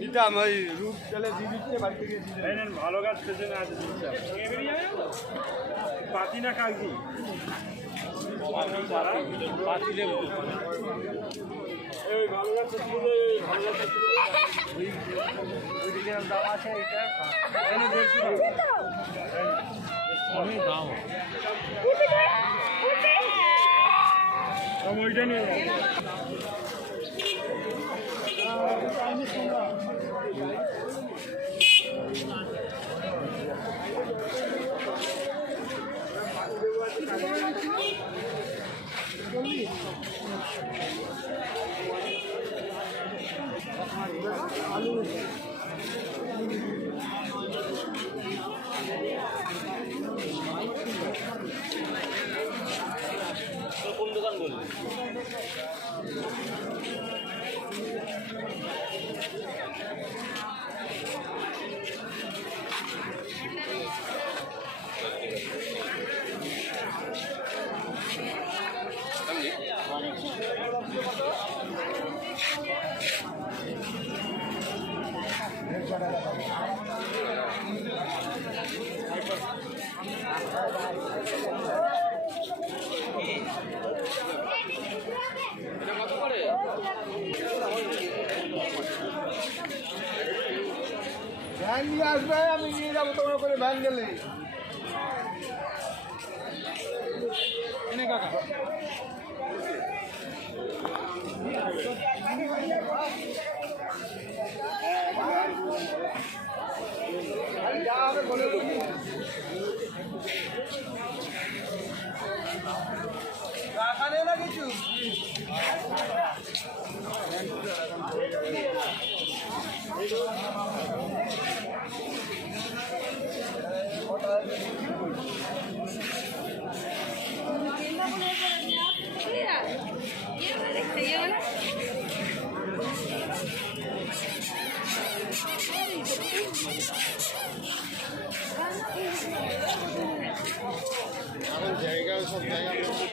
নিতাম ওই রূপ চলে দিয়ে দিচ্ছে বাড়ি থেকে ভালো গাছ পেছনে আছে পাতি না কাগজি পাতি লেবু ওই ভালো গাছ ভালো গাছ ওইদিকে দাম আছে এটা অনেক দাম ওইটা নিয়ে কোন দোকান বললি ভ্যান নিয়ে আসবে আমি নিয়ে যাবো তোমার করে ভ্যান গেলে কাকা বলে টাকা নেই না কিছু জায়গা সব জায়গা